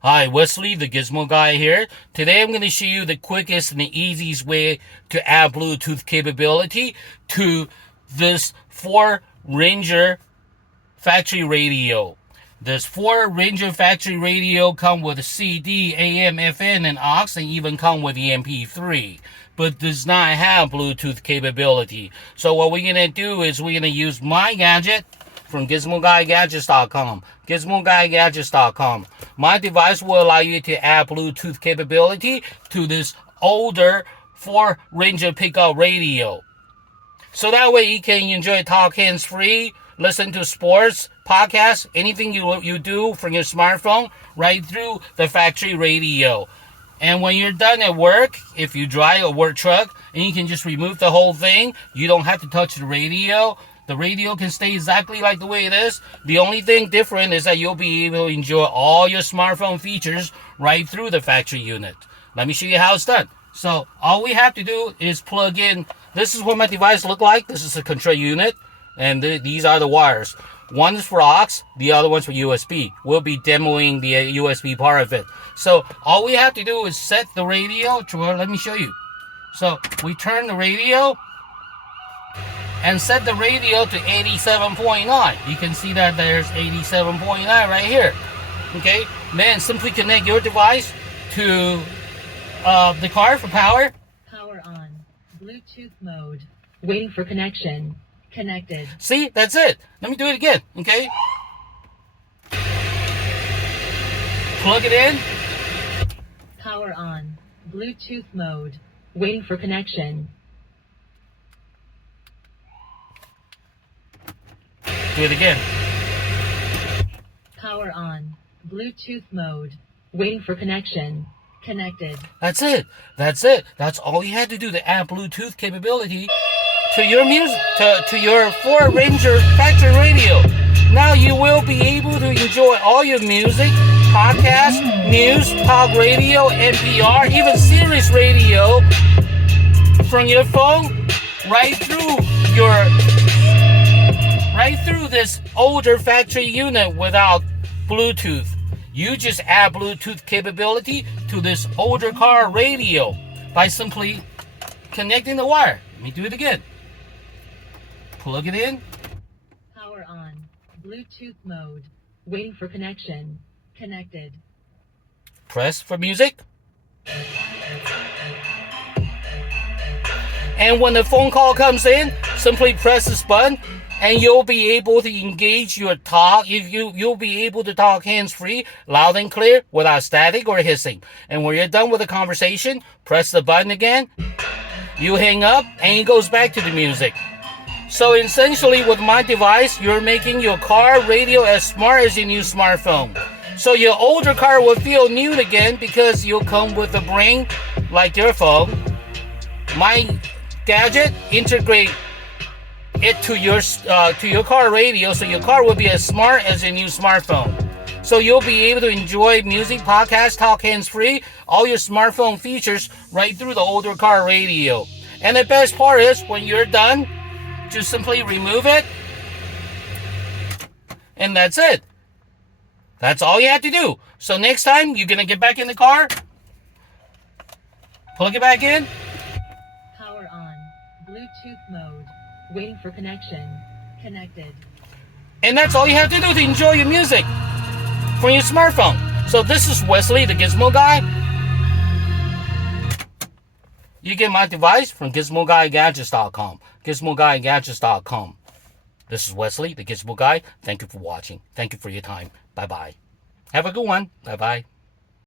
Hi, Wesley, the Gizmo Guy here. Today I'm going to show you the quickest and the easiest way to add Bluetooth capability to this 4-Ranger factory radio. This 4-Ranger factory radio come with a CD, AM, FM, and aux, and even come with the MP3, but does not have Bluetooth capability. So what we're going to do is we're going to use my gadget from GizmoGuyGadgets.com. GizmoGuyGadgets.com. My device will allow you to add Bluetooth capability to this older 4-Ranger pickup radio. So that way you can enjoy talk hands-free, listen to sports, podcasts, anything you do from your smartphone right through the factory radio. And when you're done at work, if you drive a work truck, and you can just remove the whole thing, you don't have to touch the radio. The radio can stay exactly like the way it is. The only thing different is that you'll be able to enjoy all your smartphone features right through the factory unit. Let me show you how it's done. So all we have to do is plug in. This is what my device looks like. This is a control unit, and these are the wires. One is for aux, the other one's for USB. We'll be demoing the USB part of it. So all we have to do is set the radio. Let me show you. So we turn the radio and set the radio to 87.9. You can see that there's 87.9 right here. Okay, then simply connect your device to the car for power. Power on. Bluetooth mode. Waiting for connection. Connected. See, that's it. Let me do it again, okay? Plug it in. Power on. Bluetooth mode. Waiting for connection. Do it again. Power on. Bluetooth mode. Waiting for connection. Connected. That's it. That's it. That's all you had to do to add Bluetooth capability to your music, to your 4-Ranger factory radio. Now you will be able to enjoy all your music, podcasts, news, talk radio, NPR, even Sirius radio from your phone right through this older factory unit without Bluetooth. You just add Bluetooth capability to this older car radio by simply connecting the wire. Let me do it again. Plug it in. Power on. Bluetooth mode. Waiting for connection. Connected. Press for music. And when the phone call comes in, simply press this button and you'll be able to engage your talk. You'll be able to talk hands-free, loud and clear, without static or hissing. And when you're done with the conversation, press the button again. You hang up and it goes back to the music. So essentially with my device, you're making your car radio as smart as your new smartphone. So your older car will feel new again because you'll come with a brain like your phone. My gadget integrate it to your car radio, so your car will be as smart as your new smartphone. So you'll be able to enjoy music, podcasts, talk hands-free, all your smartphone features right through the older car radio. And the best part is when you're done, just simply remove it, and that's it. That's all you have to do. So next time you're gonna get back in the car, plug it back in. Power on. Bluetooth mode. Waiting for connection. Connected. And that's all you have to do to enjoy your music from your smartphone. So this is Wesley, the Gizmo Guy. You get my device from GizmoGuyGadgets.com. GizmoGuyGadgets.com. This is Wesley, the Gizmo Guy. Thank you for watching. Thank you for your time. Bye-bye. Have a good one. Bye-bye.